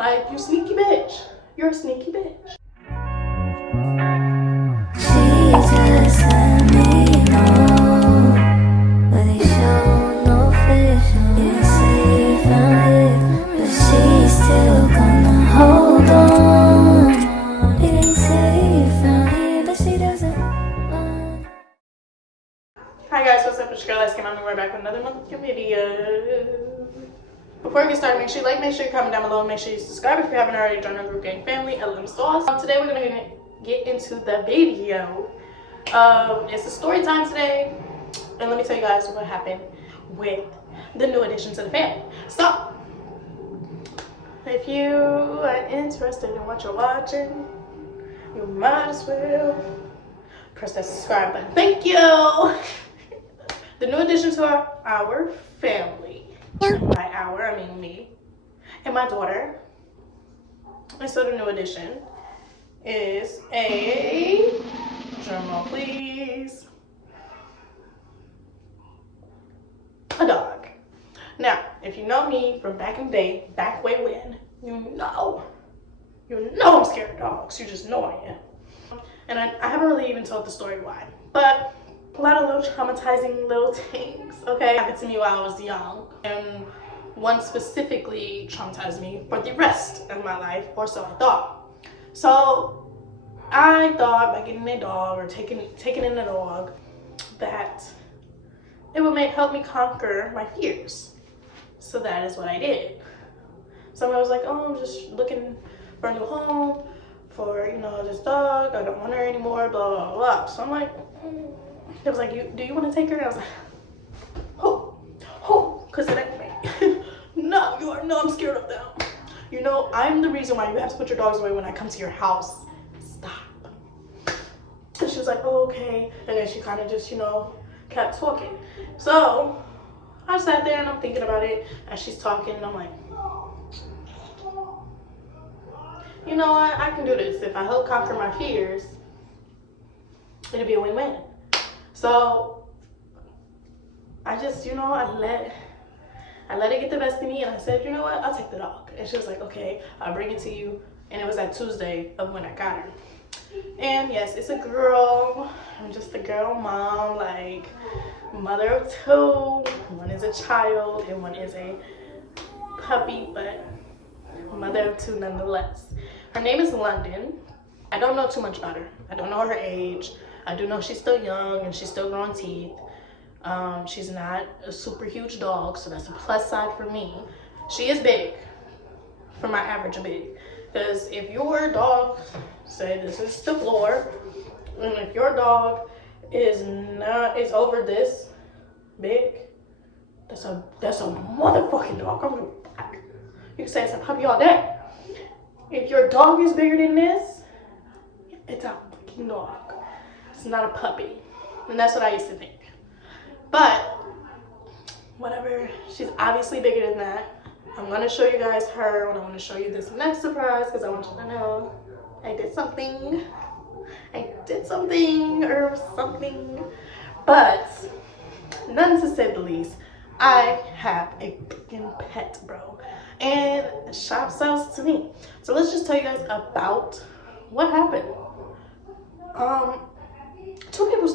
Like, you sneaky bitch. You're a sneaky bitch. Hi guys, what's up? It's your girl Let's Get Mommy. We're back with another motherfucking video. Before we get started, make sure you comment down below and make sure you subscribe if you haven't already. Join our group gang family, LM Sauce. Today we're gonna get into the video. It's a story time today, and let me tell you guys what happened with the new addition to the family. So, if you are interested in what you're watching, you might as well press that subscribe button. Thank you. The new addition to our family, by our, I mean me, and my daughter. And so the new addition is a, drum roll please, a dog. Now, if you know me from back in the day, back way when, you know I'm scared of dogs. You just know I am. And I haven't really even told the story why, but a lot of little traumatizing little things, okay, happened to me while I was young, and one specifically traumatized me for the rest of my life, or so I thought. So I thought by getting a dog or taking in a dog that it would help me conquer my fears. So that is what I did. Someone was like, oh, I'm just looking for a new home for, you know, this dog. I don't want her anymore, blah, blah, blah. So I'm like, it was like, do you want to take her? I was like, oh, because it ain't me. No, I'm scared of them. You know, I'm the reason why you have to put your dogs away when I come to your house. Stop. And she was like, oh, okay. And then she kind of just, you know, kept talking. So I sat there and I'm thinking about it as she's talking, and I'm like, you know what? I can do this. If I help conquer my fears, it'll be a win-win. So I just, you know, I let it get the best of me, and I said, you know what? I'll take the dog. And she was like, okay, I'll bring it to you. And it was that Tuesday of when I got her. And yes, it's a girl. I'm just a girl mom, like mother of two. One is a child and one is a puppy, but mother of two nonetheless. Her name is London. I don't know too much about her. I don't know her age. I do know she's still young and she's still growing teeth. She's not a super huge dog, so that's a plus side for me. She is big, for my average of big. Because if your dog, say this is the floor, and if your dog is over this big, that's a motherfucking dog. I'm gonna back. You can say it's a puppy all day. If your dog is bigger than this, it's a fucking dog. It's not a puppy. And that's what I used to think. But whatever, she's obviously bigger than that. I'm gonna show you guys her when I want to show you this next surprise, because I want you to know I did something or something. But none to say the least, I have a freaking pet, bro, and shop sells to me. So let's just tell you guys about what happened. Two people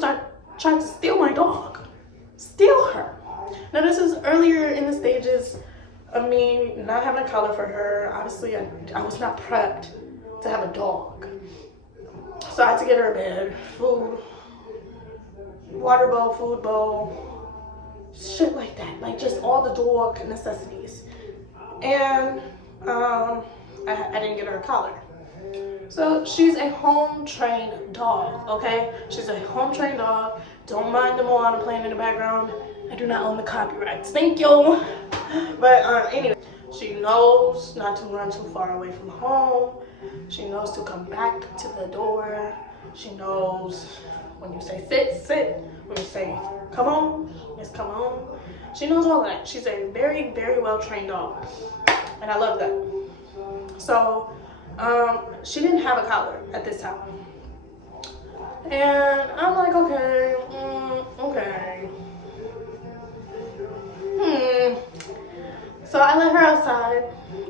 trying to steal my dog. Steal her. Now this is earlier in the stages of me not having a collar for her. Obviously I was not prepped to have a dog. So I had to get her a bed, food, water bowl, food bowl, shit like that. Like just all the dog necessities. And I didn't get her a collar. So she's a home-trained dog, okay? She's a home-trained dog. Don't mind the Moana playing in the background. I do not own the copyrights. Thank you. But anyway, she knows not to run too far away from home. She knows to come back to the door. She knows when you say sit, sit. When you say come on, it's come on. She knows all that. She's a very, very well-trained dog. And I love that. So she didn't have a collar at this time. And I'm like, okay, okay. So I let her outside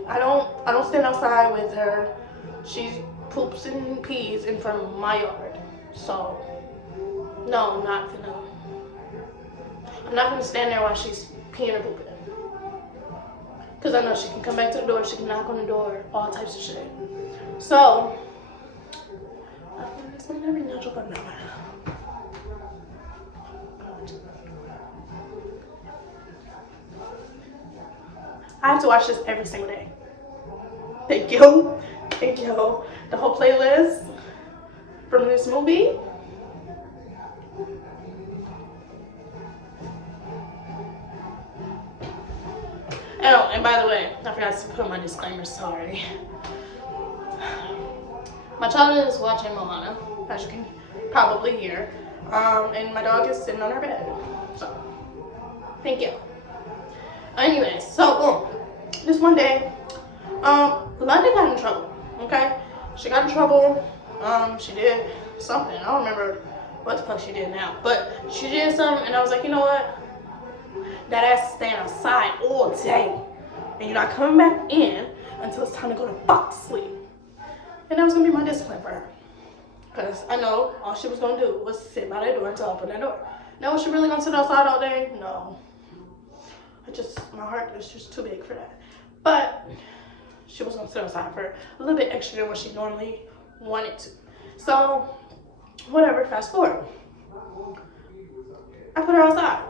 I don't stand outside with her. She poops and pees in front of my yard. So no, I'm not gonna stand there while she's peeing or pooping. Cause I know she can come back to the door, she can knock on the door, all types of shit. So it's every natural but no. I have to watch this every single day. Thank you. Thank you. The whole playlist from this movie. Oh, and by the way, I forgot to put my disclaimer, sorry. My child is watching Moana, as you can probably hear. And my dog is sitting on her bed. So, thank you. Anyways, so this one day, London got in trouble, okay? She got in trouble. She did something. I don't remember what the fuck she did now. But she did something, and I was like, you know what? That ass is staying outside all day. And you're not coming back in until it's time to go to fuck to sleep. And that was going to be my discipline for her. Because I know all she was going to do was sit by that door until I opened that door. Now, was she really going to sit outside all day? No. My heart is just too big for that. But she was going to sit outside for a little bit extra than what she normally wanted to. So, whatever, fast forward. I put her outside.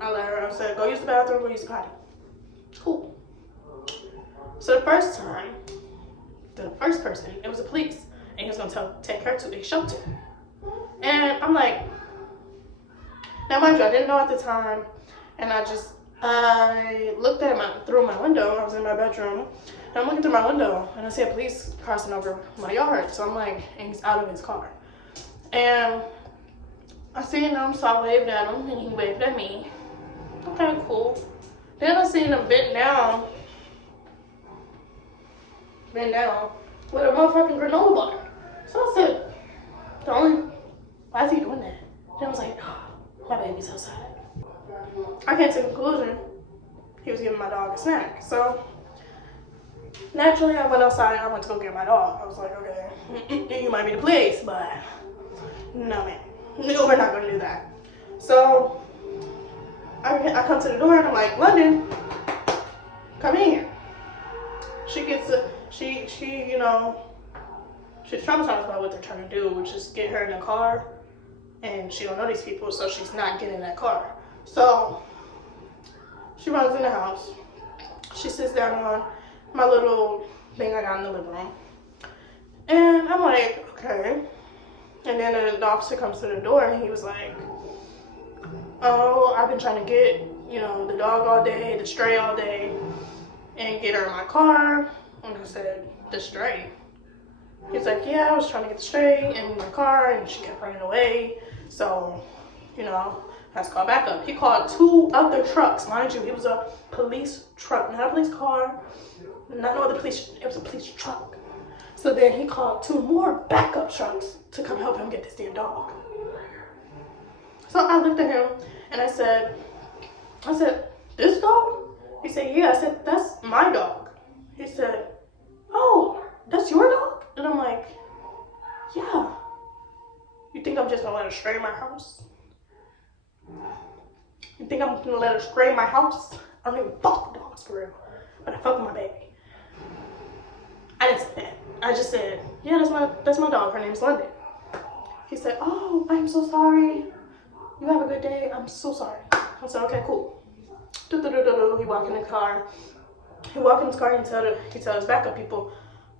I said, go use the bathroom, go use the potty. Cool. So the first person, it was the police. And he was going to take her to a shelter. And I'm like, now mind you, I didn't know at the time. And I looked at through my window. I was in my bedroom. And I'm looking through my window. And I see a police crossing over my yard. So I'm like, and he's out of his car. And I seen him, so I waved at him. And he waved at me. Okay, cool. Then I seen him bent down with a motherfucking granola bar. So I said, why is he doing that? Then I was like, oh, my baby's outside. I came to the conclusion he was giving my dog a snack. So naturally, I went outside. I went to go get my dog. I was like, okay, you might be the police, but no, man. No, we're not going to do that. So I come to the door and I'm like, London, come in here. She's traumatized by what they're trying to do, which is get her in a car, and she don't know these people, so she's not getting in that car. So she runs in the house. She sits down on my little thing I got in the living room. And I'm like, okay. And then the officer comes to the door and he was like, oh, I've been trying to get, the dog all day, the stray all day, and get her in my car. And I said, the stray? He's like, yeah, I was trying to get the stray in my car and she kept running away. So, I had to call backup. He called 2 other trucks. Mind you, it was a police truck, not a police car, not no other police, it was a police truck. So then he called 2 more backup trucks to come help him get this damn dog. So I looked at him and I said, this dog? He said, yeah. I said, that's my dog. He said, oh, that's your dog? And I'm like, yeah. You think I'm just gonna let her stray in my house? You think I'm gonna let her stray in my house? I don't even fuck with dogs for real. But I fuck with my baby. I didn't say that. I just said, yeah, that's my dog. Her name's London. He said, oh, I'm so sorry. You have a good day. I'm so sorry. I said, okay, cool. He walked in the car. He walked in his car and he tells his backup people,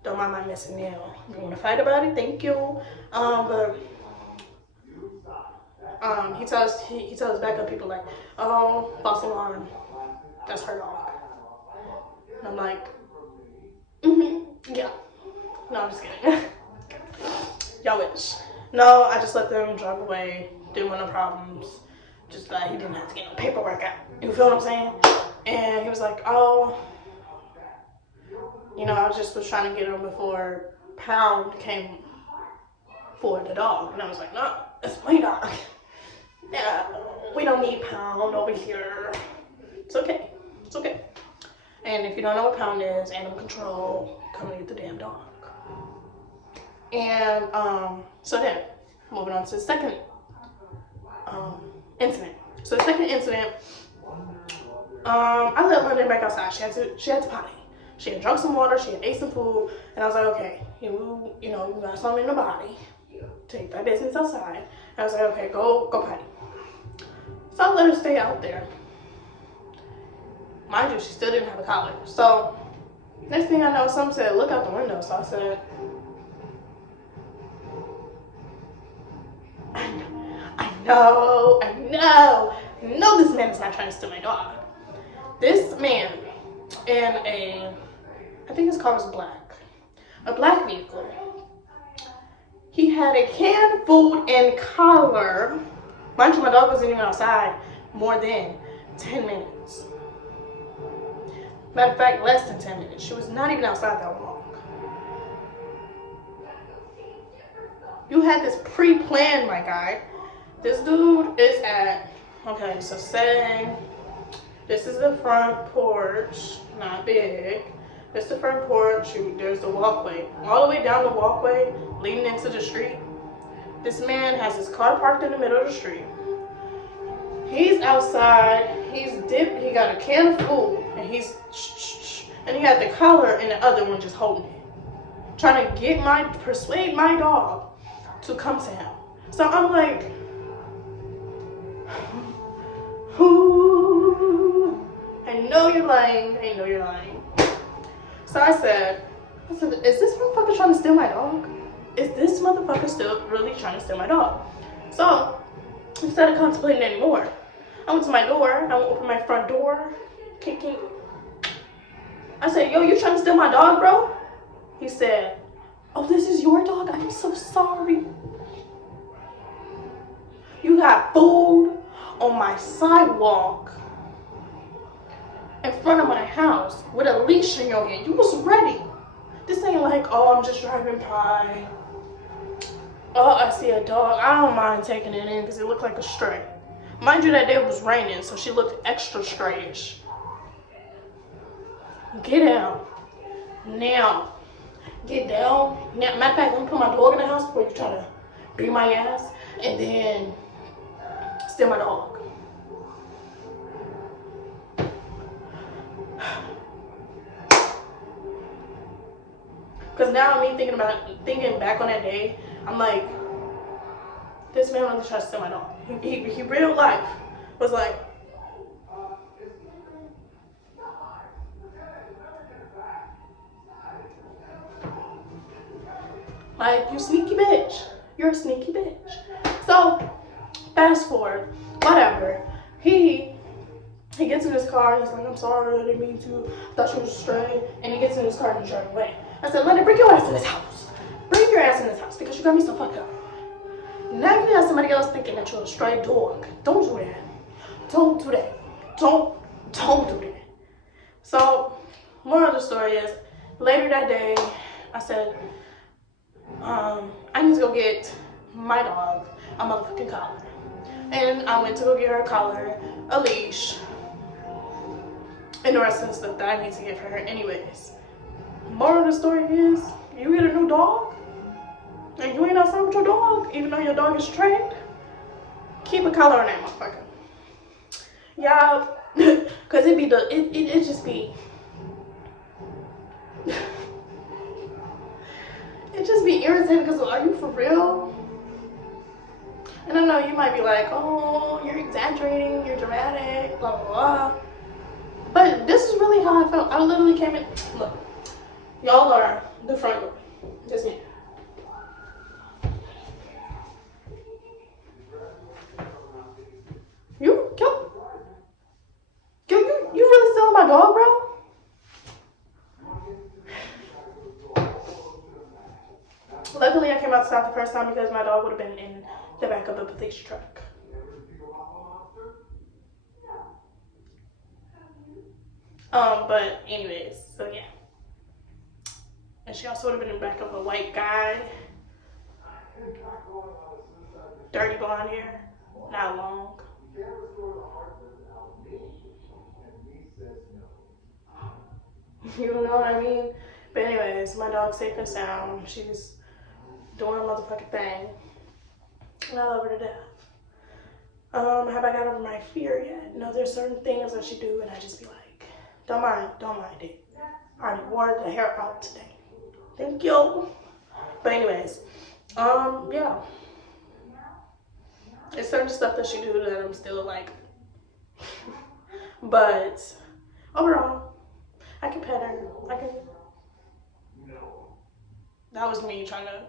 don't mind my missing nail. You want to fight about it? Thank you. He tells his backup people like, oh, false alarm. That's her dog. And I'm like, yeah. No, I'm just kidding. Y'all wish. No, I just let them drive away. Didn't want no problems. Just that he didn't have to get no paperwork out. You feel what I'm saying? And he was like, oh, I just was trying to get him before Pound came for the dog. And I was like, no, it's my dog. Yeah, we don't need Pound over here. It's okay. It's okay. And if you don't know what pound is, animal control, come and get the damn dog. And so then, moving on to the second incident. So the second incident, I let London back outside. She had to potty. She had drunk some water. She had ate some food, and I was like, okay, you got something in the body. Take that business outside. And I was like, okay, go potty. So I let her stay out there. Mind you, she still didn't have a collar. So next thing I know, someone said, look out the window. So I said, I know this man is not trying to steal my dog. This man in I think his car was a black vehicle. He had a canned food and collar. Mind you, my dog wasn't even outside more than 10 minutes. Matter of fact, less than 10 minutes. She was not even outside that long. You had this pre-planned, my guy. This dude is okay, so say this is the front porch, not big. This is the front porch, there's the walkway. All the way down the walkway, leading into the street, this man has his car parked in the middle of the street. He's outside, he's dipped, he got a can of food, and he had the collar and the other one just holding it. Trying to persuade my dog to come to him. So I'm like, I know you're lying. So I said, is this motherfucker trying to steal my dog? Is this motherfucker still really trying to steal my dog? So instead of contemplating anymore, I went to my door. I went to open my front door. Kicking. I said, yo, you trying to steal my dog, bro? He said, oh, this is your dog? I'm so sorry. You got food on my sidewalk in front of my house with a leash in your hand. You was ready. This ain't like, oh, I'm just driving by. Oh, I see a dog. I don't mind taking it in because it looked like a stray. Mind you, that day it was raining, so she looked extra strayish. Get down. Now. Get down. Now, matter of fact, let me put my dog in the house before you try to beat my ass and then steal my dog. Because now me thinking back on that day, I'm like, this man really tried to steal my dog. He real life was like, you sneaky bitch. You're a sneaky bitch. So, fast forward, whatever. He gets in his car, he's like, I'm sorry, I didn't mean to. I thought you was stray. And he gets in his car and drives away. I said, Lenny, bring your ass in this house. Bring your ass in this house because you got me so fucked up. Now you have somebody else thinking that you're a stray dog. Don't do that. Don't do that. Don't do that. So, moral of the story is, later that day, I said, I need to go get my dog a motherfucking collar. And I went to go get her a collar, a leash, and the rest of the stuff that I need to get for her anyways. Moral of the story is, you get a new dog, and you ain't outside with your dog, even though your dog is trained, keep a collar on that motherfucker. Y'all, cause it just be, it just be irritating, cause are you for real? And I know you might be like, oh, you're exaggerating, you're dramatic, blah, blah, blah. But this is really how I felt. I literally came in, look, y'all are the front door, just me. You really selling my dog, bro? Luckily, I came outside the first time because my dog would have been in the back of the police truck. But anyways, so yeah. And she also would have been in the back of a white guy. Dirty blonde hair, not long. You know what I mean? But anyways, my dog's safe and sound. She's doing her motherfucking thing. And I love her to death. Have I got over my fear yet? No, there's certain things that she do and I just be like, don't mind it. I already wore the hair out today. Thank you. But anyways, yeah. It's certain stuff that she do that I'm still like, but overall, I can pet her. That was me trying to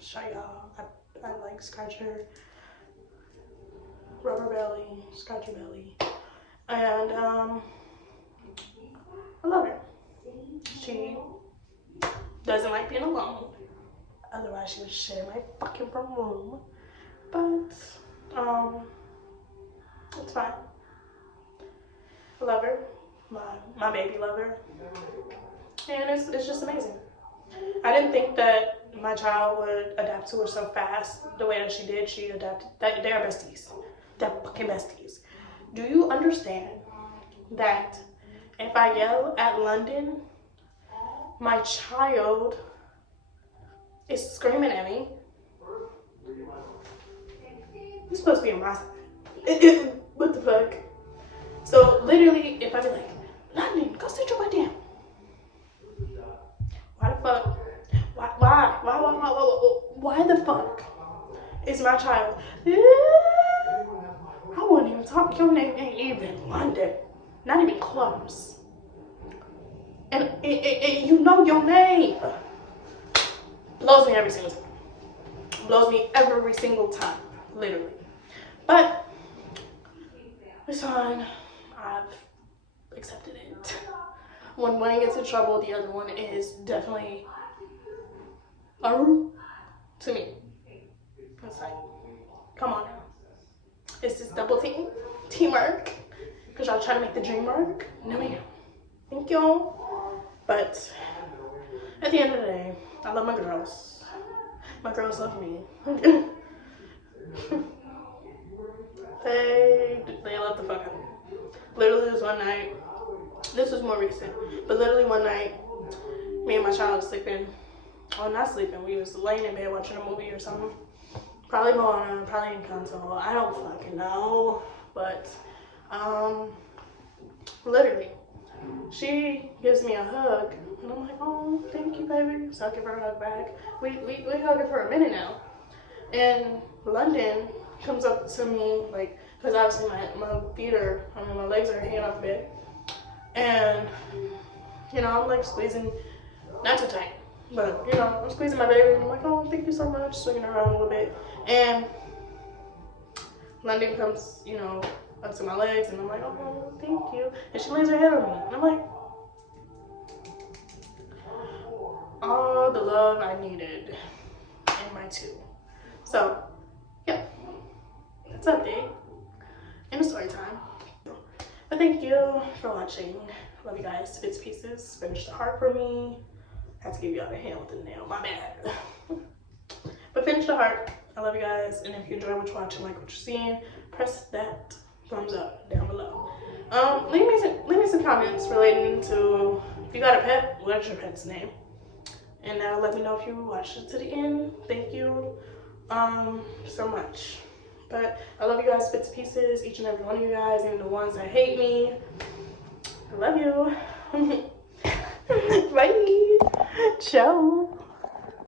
show y'all. I like scratch her, rub her belly, scratch her belly, and I love her. She doesn't like being alone. Otherwise, she would share my fucking room. But it's fine. I love her, my baby love her, and it's just amazing. I didn't think that my child would adapt to her so fast the way that she did. She adapted. They are besties. They're fucking besties. Do you understand that if I yell at London, my child is screaming at me? You're supposed to be on my side. What the fuck? So literally, if I be like, London, go sit your butt down. Why the fuck? Why the fuck is my child? I wouldn't even talk. Your name ain't even London. Not even close. And you know your name. Blows me every single time. Blows me every single time. Literally. But it's fine. I've accepted it. When one gets in trouble, the other one is definitely to me. It's like, come on now. It's this double teamwork. Because y'all trying to make the dream work. No ma'am. Thank you. But at the end of the day, I love my girls. My girls love me. They love the fuck out of me. Literally this one night, this was more recent, but literally one night, me and my child was sleeping. Well, not sleeping, we was laying in bed watching a movie or something. Probably Moana, probably Encanto, I don't fucking know. But, literally, she gives me a hug, and I'm like, oh, thank you, baby. So I give her a hug back. We hugging for a minute now. And London comes up to me, like, because obviously my feet are, my legs are hanging off a bit. And, you know, I'm like squeezing, not too tight, but, you know, I'm squeezing my baby, and I'm like, oh, thank you so much, swinging around a little bit. And London comes, you know, up to my legs, and I'm like, oh, thank you. And she lays her head on me, and I'm like, all the love I needed in my two. So, yeah, that's update in the story time. But thank you for watching. Love you guys. Bits pieces. Finish the heart for me. Had to give you all the hand with the nail. My bad. But finish the heart. I love you guys. And if you enjoy what you're watching, like what you're seeing, press that thumbs up down below. Leave me some comments relating to, if you got a pet, what's your pet's name? And let me know if you watched it to the end. Thank you so much. But I love you guys, bits pieces, each and every one of you guys, even the ones that hate me. I love you. Bye. Ciao.